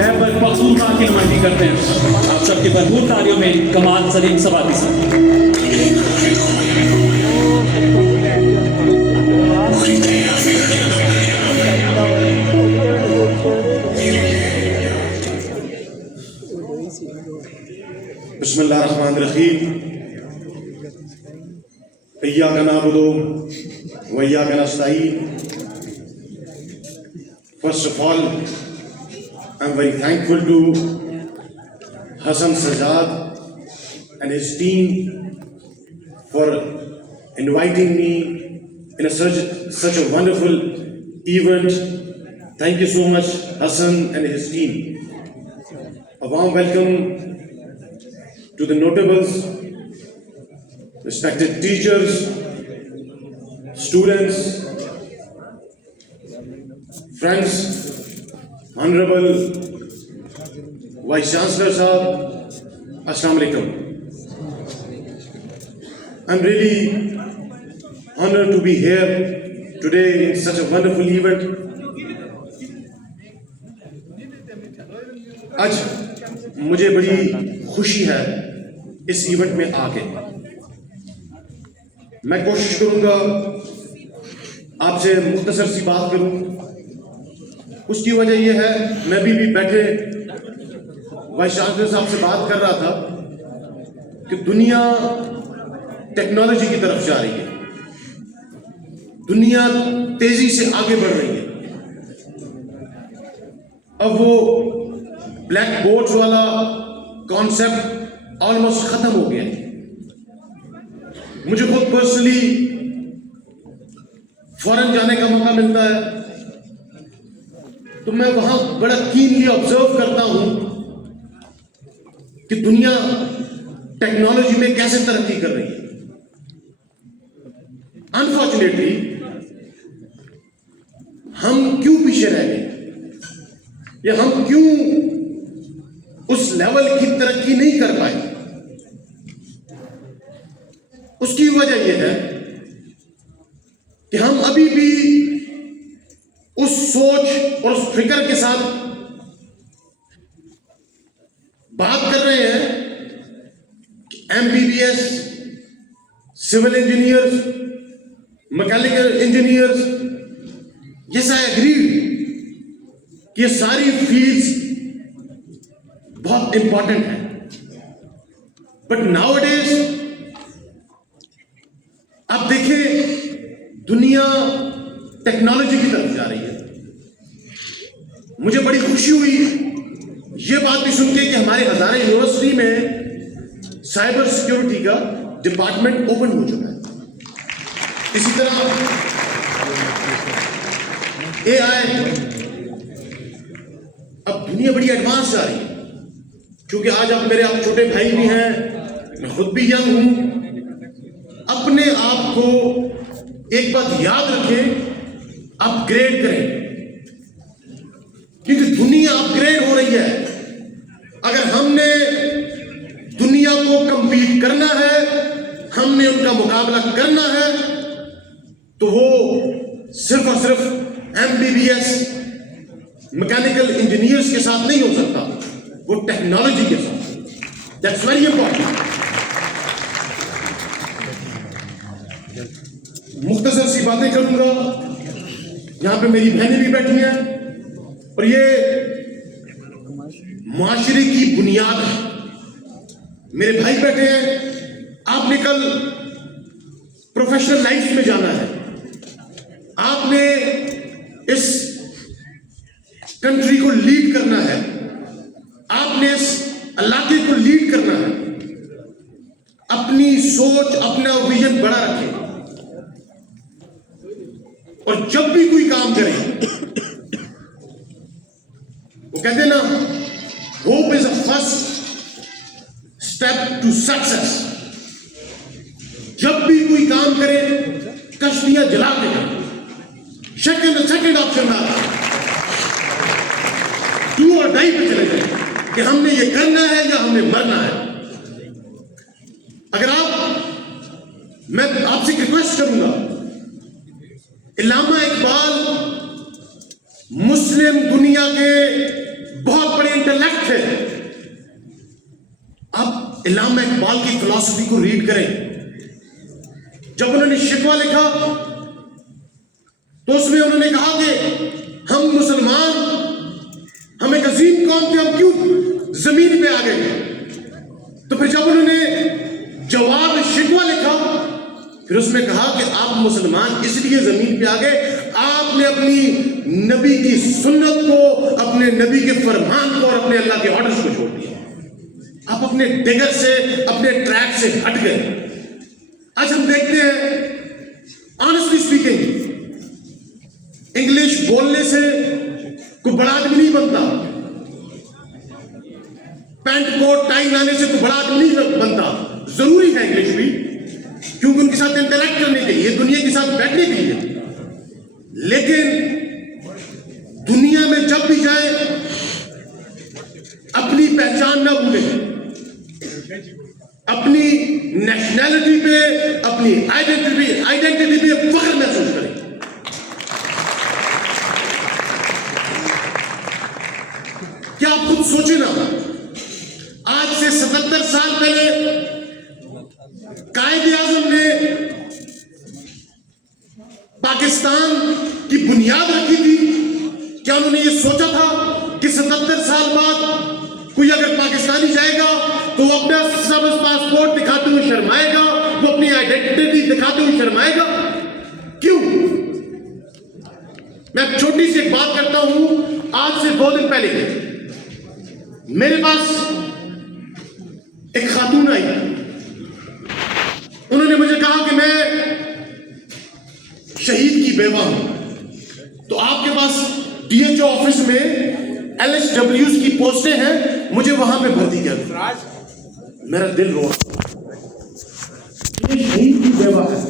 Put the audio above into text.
खैबर पख्तूनख्वा की नुमाइंदगी करते हैं। आप सबकी भरपूर तालियों में कमाल सलीम सवाती साहब। बिस्मिल्लाहिर्रहमानिर्रहीम। इय्याका नअबुदु व इय्याका नस्तईन। First of all, I'm very thankful to Hassan Sajjad and his team for inviting me in such a wonderful event. Thank you so much, Hassan and his team. A warm welcome to the notables, respected teachers, students, friends, Honorable Vice Chancellor Sahab, Assalamu Alaikum. I'm really honored to be here today in such a wonderful event. आज मुझे बड़ी खुशी है इस event में आके। मैं कोशिश करूंगा आपसे मुख्तसर सी बात करूं। उसकी वजह यह है, मैं भी बैठे वाइस चांसलर साहब से बात कर रहा था कि दुनिया टेक्नोलॉजी की तरफ जा रही है, दुनिया तेजी से आगे बढ़ रही है। अब वो ब्लैक बोर्ड वाला कॉन्सेप्ट ऑलमोस्ट खत्म हो गया है। मुझे खुद पर्सनली फॉरेन जाने का मौका मिलता है तो मैं वहां बड़ा कीनली ऑब्जर्व करता हूं कि दुनिया टेक्नोलॉजी में कैसे तरक्की कर रही है। अनफॉर्चुनेटली हम क्यों पीछे रह गए या हम क्यों उस लेवल की तरक्की नहीं कर पाए। उसकी वजह यह है कि हम अभी भी उस सोच और उस फिक्र के साथ बात कर रहे हैं कि MBBS, civil engineers, mechanical engineers, yes I agree कि ये सारी फील्ड्स बहुत इंपॉर्टेंट है। बट नाउअडेज आप देखिए दुनिया टेक्नोलॉजी की तरफ जा रही है। मुझे बड़ी खुशी हुई ये बात भी सुन के कि हमारे हजारा यूनिवर्सिटी में साइबर सिक्योरिटी का डिपार्टमेंट ओपन हो चुका है। इसी तरह AI, अब दुनिया बड़ी एडवांस जा रही है। क्योंकि आज आप छोटे भाई भी हैं, मैं खुद भी यंग हूं। अपने आप को एक बात याद रखें, अपग्रेड करें, क्योंकि दुनिया अपग्रेड हो रही है। अगर हमने दुनिया को कंपीट करना है, हमने उनका मुकाबला करना है, तो वो सिर्फ और सिर्फ MBBS, मैकेनिकल इंजीनियर्स के साथ नहीं हो सकता, वो टेक्नोलॉजी के साथ। That's very important. मुख्तसर सी बातें करूंगा। यहां पे मेरी बहनें भी बैठी हैं और ये माशरे की बुनियाद है। मेरे भाई बैठे हैं। आपने कल प्रोफेशनल लाइफ में जाना है, आपने इस कंट्री को लीड करना है, आपने इस इलाके को लीड करना है। अपनी सोच, अपना विजन बड़ा रखें और जब भी कोई काम करें, वो कहते हैं ना, hope is a first step to success. जब भी कोई काम करें, कश्तियां जला के करें। सेकंड ऑप्शन ना, डू और डाई पे चले जाए कि हमने ये करना है या हमने मरना है। अगर मैं आपसे रिक्वेस्ट करूंगा, इल्लामा इकबाल मुस्लिम दुनिया के बहुत बड़े आप इल्लामा इकबाल की फिलॉसफी को रीड करें। जब उन्होंने शिकवा लिखा तो उसमें उन्होंने कहा कि हम मुसलमान, हम एक अजीम कौम थे, हम क्यों जमीन पे आ गए। तो फिर जब उन्होंने जवाब शिकवा लिखा, फिर उसमें कहा कि आप मुसलमान इसलिए जमीन पे आ गए, आपने अपनी नबी की सुन्नत को, अपने नबी के फरमान को और अपने अल्लाह के ऑर्डर्स को छोड़ दिया। आप अपने डिगर से, अपने ट्रैक से हट गए। आज हम देखते हैं, ऑनेस्टली स्पीकिंग, इंग्लिश बोलने से कोई बड़ा आदमी नहीं बनता, पैंट कोट टाई लाने से कोई बड़ा आदमी नहीं बनता। जरूरी है इंग्लिश भी, क्योंकि उनके साथ इंटरेक्ट करने के लिए, दुनिया के साथ बैठने के लिए। लेकिन दुनिया में जब भी जाए अपनी पहचान ना भूलें, अपनी नेशनैलिटी पे, अपनी आइडेंटिटी पे फख्र महसूस करें। क्या आप खुद सोचे ना, आज से 77 साल पहले कायद-ए-आज़म ने पाकिस्तान की बुनियाद रखी थी। क्या उन्होंने ये सोचा था कि 77 साल बाद कोई अगर पाकिस्तानी जाएगा तो वो अपना सबज पासपोर्ट दिखाते हुए शर्माएगा, वो अपनी आइडेंटिटी दिखाते हुए शर्माएगा? क्यों? मैं छोटी सी एक बात करता हूं। आज से 2 दिन पहले मेरे पास एक खातून आई। उन्होंने मुझे कहा कि मैं शहीद की बेवा हूं, तो आपके पास DHO ऑफिस में LHWs की पोस्टें हैं, मुझे वहां पे भर्ती कर दो। मेरा दिल रो, ये शहीद की बेवा है।